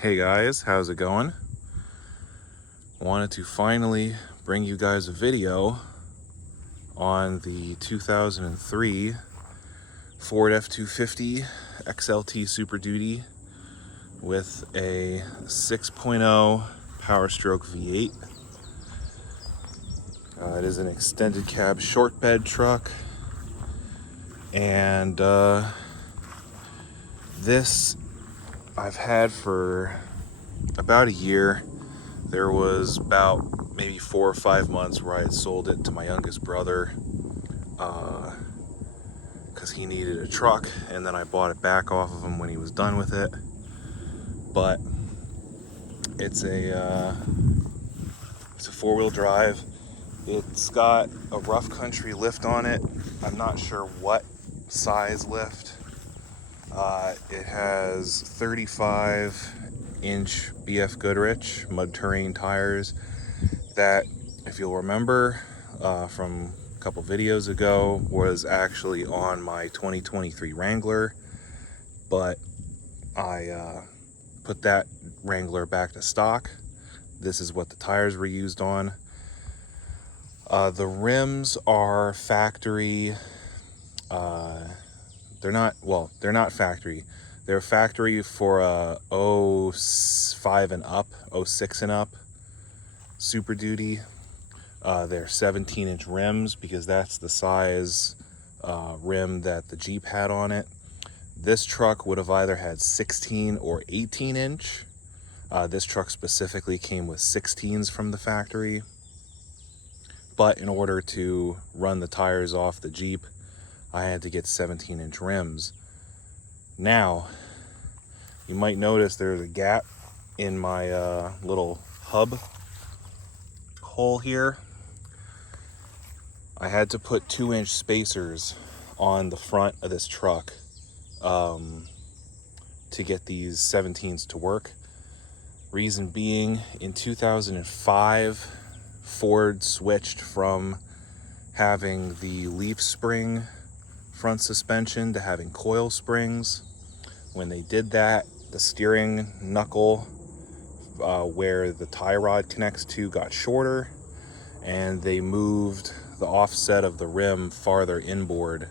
Hey guys, how's it going? Wanted to finally bring you guys a video on the 2003 Ford F250 XLT Super Duty with a 6.0 Power Stroke V8. It is an extended cab short bed truck, and this I've had for about a year. There was about maybe 4 or 5 months where I had sold it to my youngest brother because he needed a truck, and then I bought it back off of him when he was done with it. But it's a 4-wheel drive. It's got a rough country lift on it. I'm not sure what size lift. It has 35-inch BF Goodrich mud terrain tires that, if you'll remember from a couple videos ago, was actually on my 2023 Wrangler, but I put that Wrangler back to stock. This is what the tires were used on. The rims are factory. They're not factory. They're factory for 05 and up, 06 and up Super Duty. They're 17-inch rims because that's the size rim that the Jeep had on it. This truck would have either had 16 or 18-inch. This truck specifically came with 16s from the factory. But in order to run the tires off the Jeep, I had to get 17-inch rims. Now, you might notice there's a gap in my little hub hole here. I had to put 2-inch spacers on the front of this truck to get these 17s to work. Reason being, in 2005, Ford switched from having the leaf spring front suspension to having coil springs. When they did that, the steering knuckle where the tie rod connects to got shorter, and they moved the offset of the rim farther inboard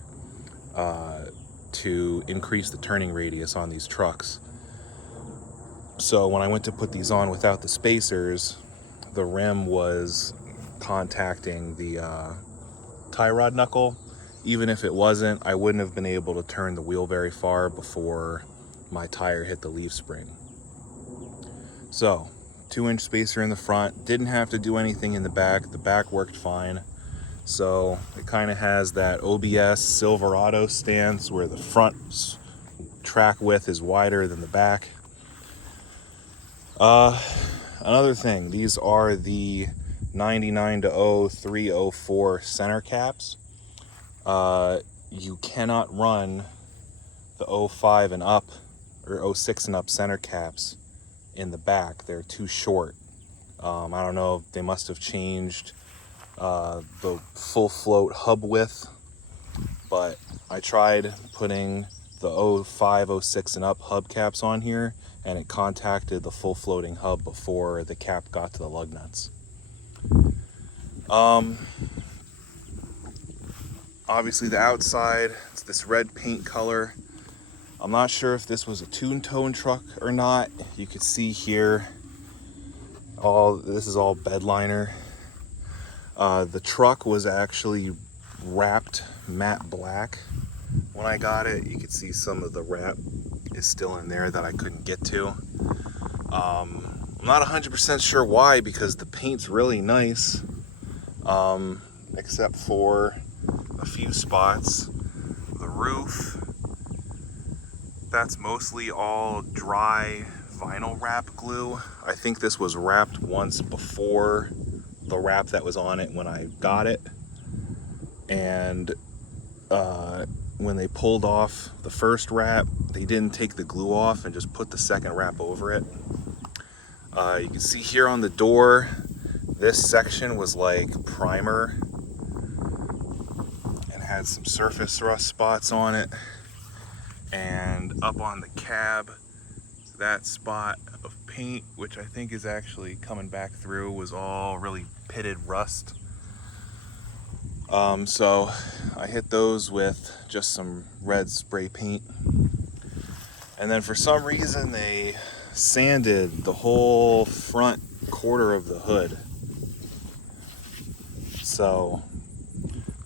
to increase the turning radius on these trucks. So when I went to put these on without the spacers, the rim was contacting the tie rod knuckle. Even if it wasn't, I wouldn't have been able to turn the wheel very far before my tire hit the leaf spring. So 2-inch spacer in the front, didn't have to do anything in the back. The back worked fine. So it kind of has that OBS Silverado stance where the front track width is wider than the back. Another thing, these are the 99 to 0304 center caps. You cannot run the 05 and up or 06 and up center caps in the back. They're too short. I don't know, they must have changed the full float hub width, but I tried putting the 05, 06 and up hubcaps on here, and it contacted the full floating hub before the cap got to the lug nuts. Obviously the outside, it's this red paint color. I'm not sure if this was a two-tone truck or not. You could see here, this is all bed liner. The truck was actually wrapped matte black. When I got it, you could see some of the wrap is still in there that I couldn't get to. I'm not 100% sure why, because the paint's really nice, except for a few spots. The roof, that's mostly all dry vinyl wrap glue. I think this was wrapped once before the wrap that was on it when I got it, and when they pulled off the first wrap, they didn't take the glue off and just put the second wrap over it. You can see here on the door, this section was like primer and had some surface rust spots on it. And up on the cab, that spot of paint, which I think is actually coming back through, was all really pitted rust. So I hit those with just some red spray paint. And then for some reason they sanded the whole front quarter of the hood. So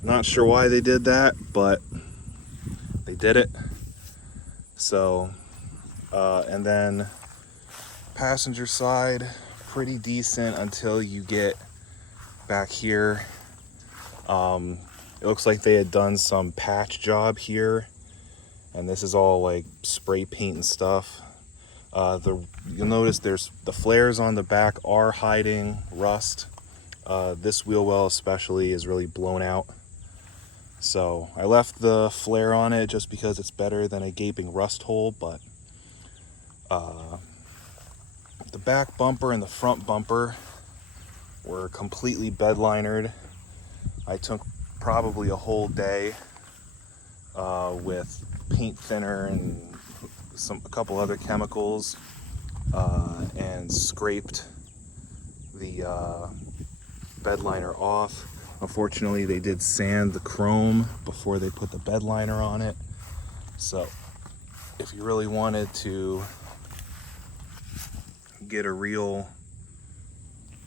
not sure why they did that, but they did it. So, and then passenger side, pretty decent until you get back here. It looks like they had done some patch job here, and this is all like spray paint and stuff. You'll notice there's the flares on the back are hiding rust. This wheel well especially is really blown out. So I left the flare on it just because it's better than a gaping rust hole, but the back bumper and the front bumper were completely bed linered. I took probably a whole day with paint thinner and a couple other chemicals and scraped the bed liner off. Unfortunately, they did sand the chrome before they put the bed liner on it. So if you really wanted to get a real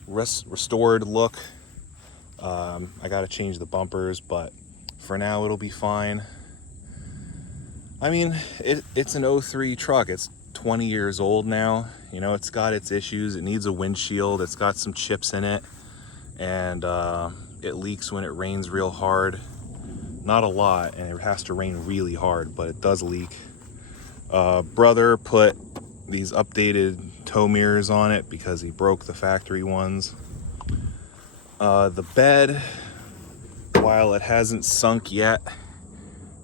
restored look, I got to change the bumpers, but for now it'll be fine. I mean, it's an 03 truck. It's 20 years old now. You know, it's got its issues. It needs a windshield. It's got some chips in it, and it leaks when it rains real hard. Not a lot, and it has to rain really hard, but it does leak. Brother put these updated tow mirrors on it because he broke the factory ones. The bed, while it hasn't sunk yet,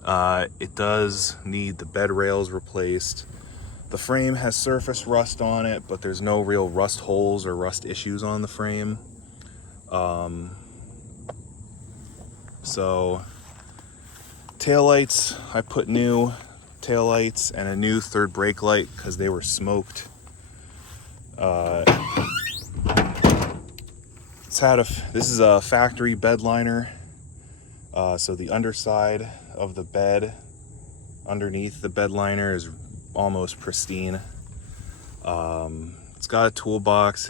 it does need the bed rails replaced. The frame has surface rust on it, but there's no real rust holes or rust issues on the frame. So taillights, I put new taillights and a new third brake light because they were smoked. This is a factory bed liner. So the underside of the bed underneath the bed liner is almost pristine. It's got a toolbox.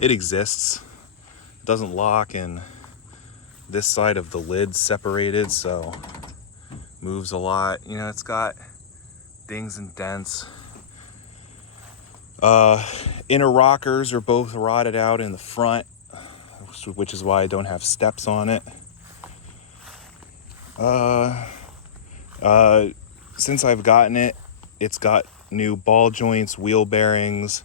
It exists. It doesn't lock, and this side of the lid's separated, so moves a lot. You know, it's got dings and dents. Inner rockers are both rotted out in the front, which is why I don't have steps on it. Since I've gotten it, it's got new ball joints, wheel bearings.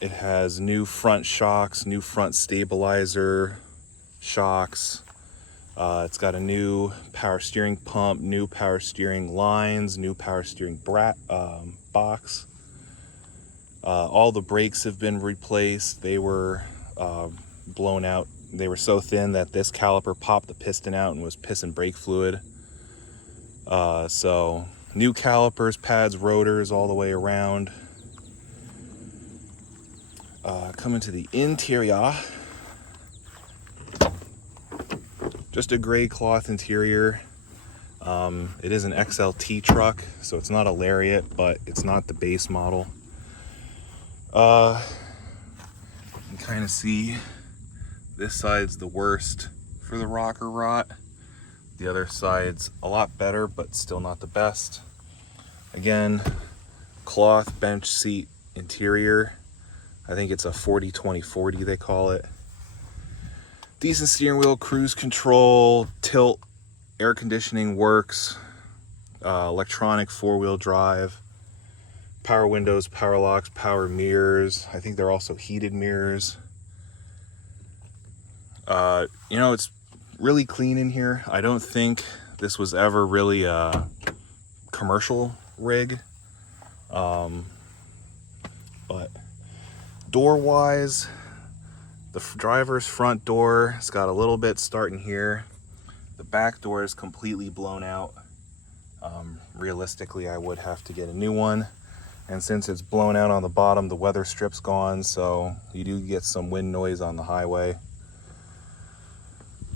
It has new front shocks, new front stabilizer shocks. It's got a new power steering pump, new power steering lines, new power steering box. All the brakes have been replaced. They were blown out. They were so thin that this caliper popped the piston out and was pissing brake fluid. So new calipers, pads, rotors all the way around. Coming to the interior, just a gray cloth interior. It is an XLT truck, so it's not a Lariat, but it's not the base model. You can kind of see this side's the worst for the rocker rot. The other side's a lot better, but still not the best. Again, cloth bench seat interior. I think it's a 40-20-40 they call it. Decent steering wheel, cruise control, tilt, air conditioning works, electronic 4-wheel drive, power windows, power locks, power mirrors. I think they're also heated mirrors. You know, it's really clean in here. I don't think this was ever really a commercial rig. But door wise, the driver's front door has got a little bit starting here. The back door is completely blown out. Realistically, I would have to get a new one. And since it's blown out on the bottom, the weather strip's gone, so you do get some wind noise on the highway.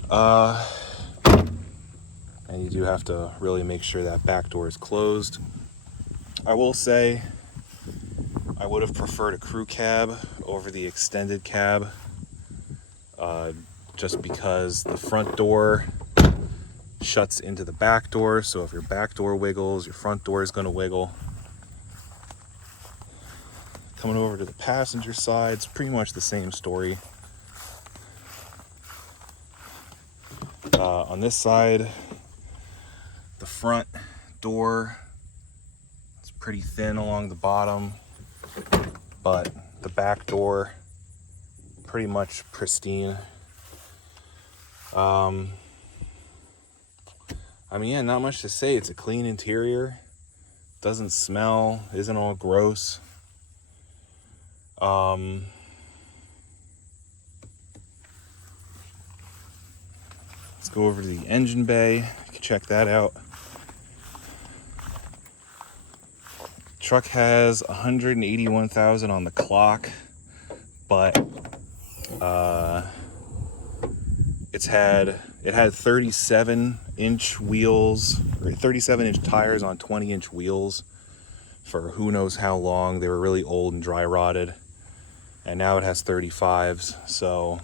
And you do have to really make sure that back door is closed. I will say I would have preferred a crew cab over the extended cab, just because the front door shuts into the back door, so if your back door wiggles, your front door is going to wiggle. Coming over to the passenger side, it's pretty much the same story. On this side, the front door is pretty thin along the bottom, but the back door pretty much pristine. I mean, yeah, not much to say. It's a clean interior, doesn't smell, isn't all gross. Let's go over to the engine bay. You can check that out. Truck has 181,000 on the clock, but it had 37-inch wheels, or 37-inch tires on 20-inch wheels for who knows how long. They were really old and dry rotted, and now it has 35s. So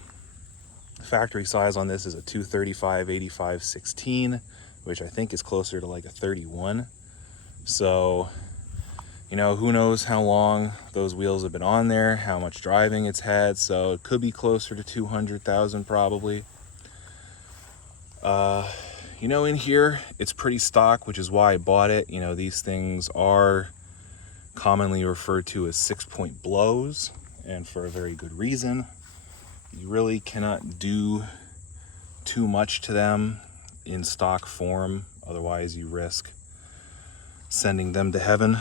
factory size on this is a 235/85/16, which I think is closer to like a 31. So, you know, who knows how long those wheels have been on there, how much driving it's had. So it could be closer to 200,000 probably. You know, in here, it's pretty stock, which is why I bought it. You know, these things are commonly referred to as 6-point blows, and for a very good reason. You really cannot do too much to them in stock form, otherwise you risk sending them to heaven.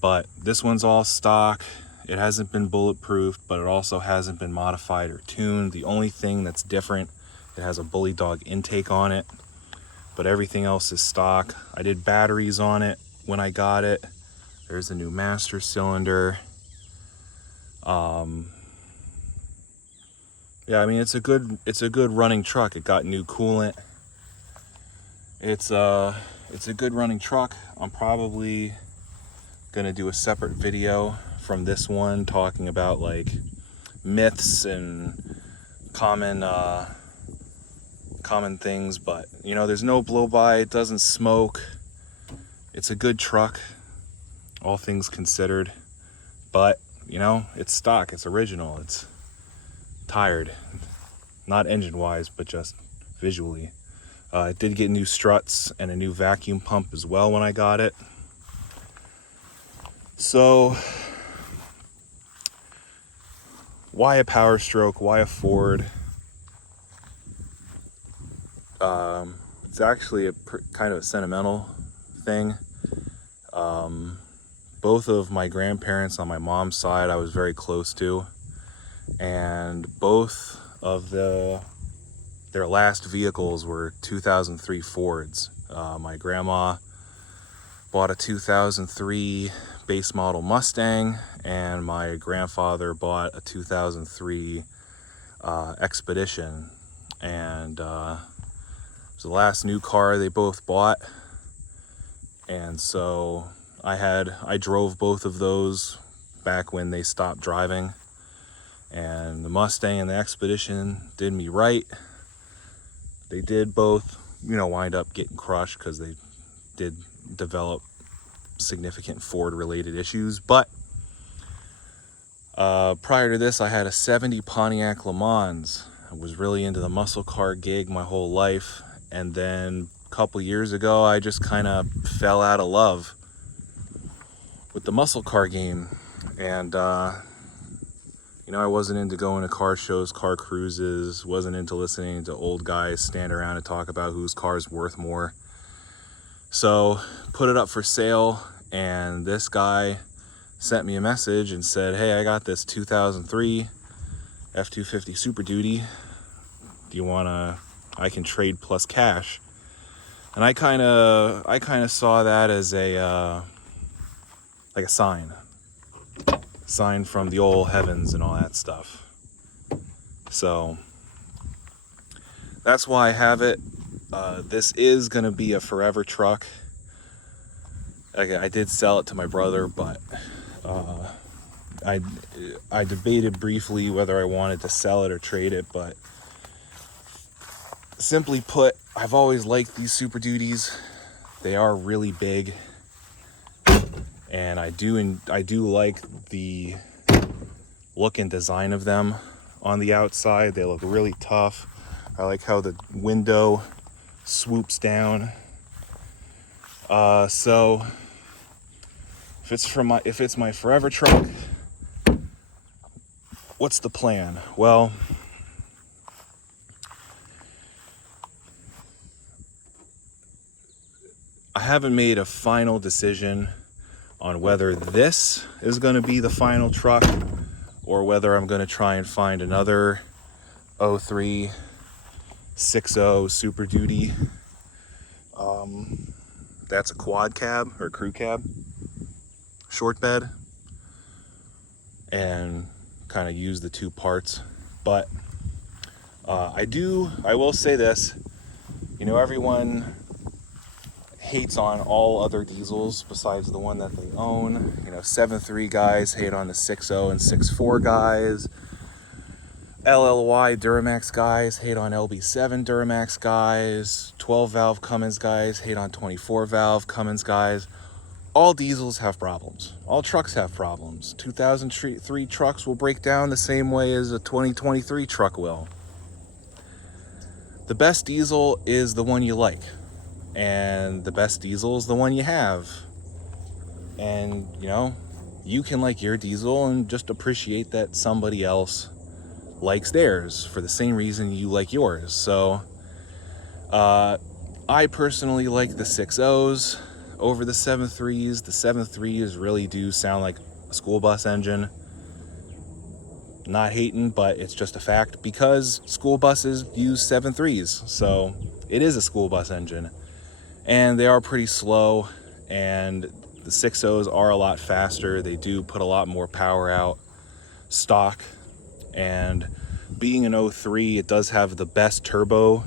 But this one's all stock. It hasn't been bulletproofed, but it also hasn't been modified or tuned. The only thing that's different, it has a Bully Dog intake on it, but everything else is stock. I did batteries on it when I got it. There's a new master cylinder. Yeah, I mean, it's a good running truck. It got new coolant. It's a good running truck. I'm probably gonna do a separate video from this one talking about like myths and common things, but you know, there's no blow by, it doesn't smoke. It's a good truck, all things considered, but you know, it's stock, it's original, it's tired, not engine wise, but just visually. It did get new struts and a new vacuum pump as well when I got it. So why a Power Stroke? Why a Ford? It's actually a kind of a sentimental thing. Both of my grandparents on my mom's side I was very close to, and both of their last vehicles were 2003 Fords. My grandma bought a 2003 base model Mustang, and my grandfather bought a 2003 Expedition, and it was the last new car they both bought. And so I drove both of those back when they stopped driving, and the Mustang and the Expedition did me right. They did both, you know, wind up getting crushed because they did develop significant Ford related issues. But prior to this, I had a 70 Pontiac Le Mans. I was really into the muscle car gig my whole life, and then a couple years ago I just kind of fell out of love with the muscle car game. And you know, I wasn't into going to car shows, car cruises, wasn't into listening to old guys stand around and talk about whose car's worth more. So put it up for sale, and this guy sent me a message and said, hey, I got this 2003 F250 Super Duty. Do you wanna, I can trade plus cash. And I kind of saw that as a like a sign from the old heavens and all that stuff. So that's why I have it. This is gonna be a forever truck. I did sell it to my brother, but I debated briefly whether I wanted to sell it or trade it, but simply put, I've always liked these Super Duties. They are really big, and I do like the look and design of them on the outside. They look really tough. I like how the window swoops down. So if it's my forever truck, what's the plan? Well, I haven't made a final decision on whether this is going to be the final truck or whether I'm going to try and find another 03 60 Super Duty. That's a quad cab or crew cab, short bed, and kind of use the two parts. But I will say this, everyone hates on all other diesels besides the one that they own. 7.3 guys hate on the 6.0 and 6.4 guys. LLY Duramax guys hate on LB7 Duramax guys. 12 valve Cummins guys hate on 24 valve Cummins guys. All diesels have problems. All trucks have problems. 2003 trucks will break down the same way as a 2023 truck will. The best diesel is the one you like, and the best diesel is the one you have. And you can like your diesel and just appreciate that somebody else likes theirs for the same reason you like yours. So I personally like the 6.0s over the 7.3s. The 7.3s really do sound like a school bus engine. Not hating, but it's just a fact because school buses use 7.3s, so it is a school bus engine. And they are pretty slow, and the 6.0s are a lot faster. They do put a lot more power out stock, and being an 03, it does have the best turbo.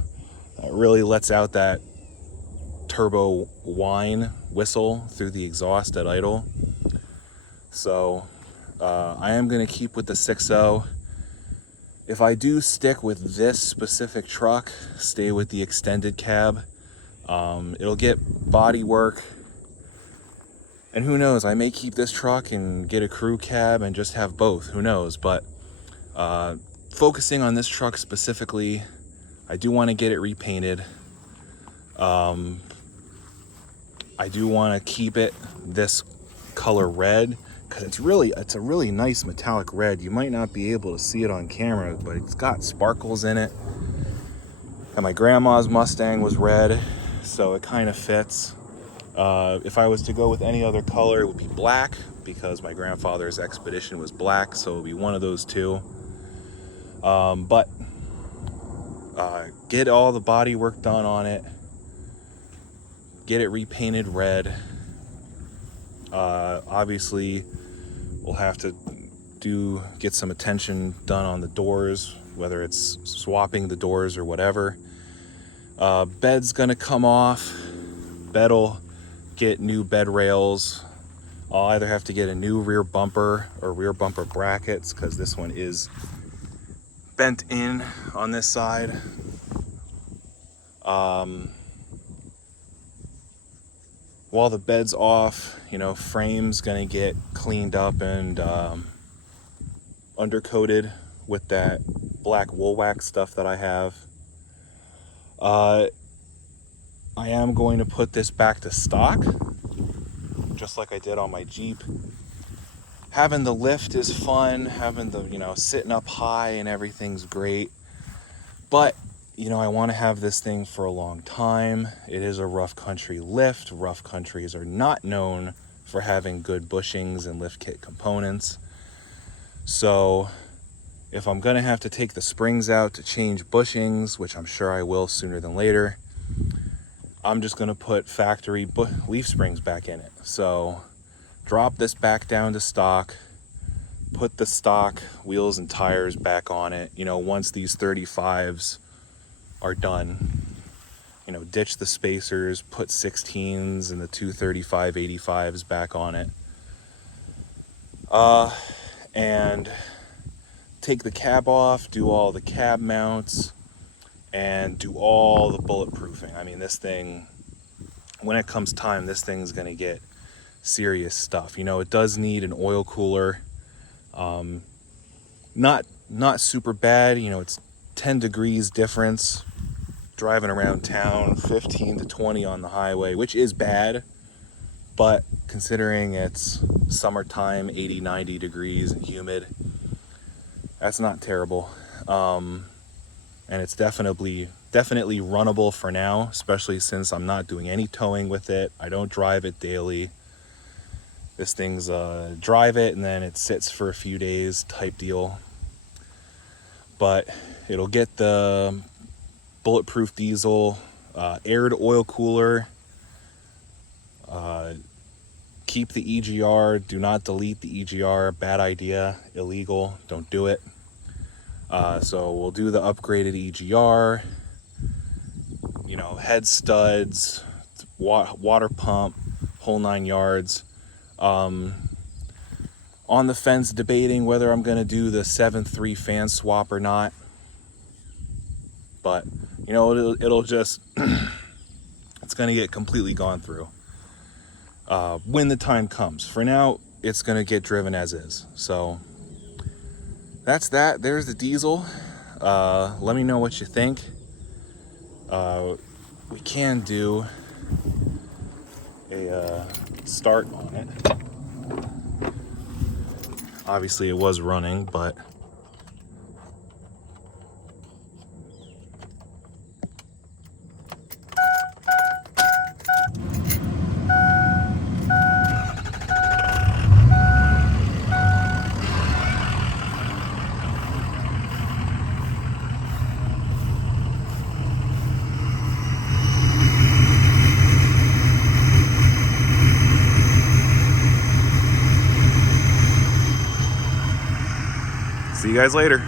It really lets out that turbo whine whistle through the exhaust at idle. So I am going to keep with the 6.0. If I do stick with this specific truck, stay with the extended cab, it'll get body work. And who knows, I may keep this truck and get a crew cab and just have both. Who knows? But focusing on this truck specifically, I do want to get it repainted. I do want to keep it this color red because it's a really nice metallic red. You might not be able to see it on camera, but it's got sparkles in it. And my grandma's Mustang was red, so it kind of fits. If I was to go with any other color, it would be black because my grandfather's Expedition was black, so it would be one of those two. But get all the body work done on it, get it repainted red. Obviously we'll have to get some attention done on the doors, whether it's swapping the doors or whatever. Bed's gonna come off. Bed'll get new bed rails. I'll either have to get a new rear bumper or rear bumper brackets because this one is bent in on this side. While the bed's off, frame's gonna get cleaned up and undercoated with that black wool wax stuff that I have. I am going to put this back to stock, just like I did on my Jeep. Having the lift is fun, having the, sitting up high and everything's great. But, I want to have this thing for a long time. It is a rough country lift. Rough countries are not known for having good bushings and lift kit components. So if I'm going to have to take the springs out to change bushings, which I'm sure I will sooner than later, I'm just gonna put factory leaf springs back in it. So drop this back down to stock, put the stock wheels and tires back on it. You know, once these 35s are done, you know, ditch the spacers, put 16s and the 235 85s back on it. And take the cab off, do all the cab mounts, and do all the bulletproofing. I mean, this thing, when it comes time, this thing's gonna get serious stuff. You know, it does need an oil cooler. Not super bad. You know, it's 10 degrees difference driving around town, 15 to 20 on the highway, which is bad, but considering it's summertime, 80, 90 degrees and humid, that's not terrible. And it's definitely runnable for now, especially since I'm not doing any towing with it. I don't drive it daily. This thing's drive it and then it sits for a few days type deal. But it'll get the bulletproof diesel, aired oil cooler, keep the EGR, do not delete the EGR, bad idea, illegal, don't do it. So we'll do the upgraded EGR, you know, head studs, water pump, whole 9 yards. On the fence debating whether I'm gonna do the 7.3 fan swap or not, but you know, it'll just it's gonna get completely gone through when the time comes. For now, it's gonna get driven as is. So that's that. There's the diesel. Let me know what you think. We can do a start on it. Obviously it was running, but see you guys later.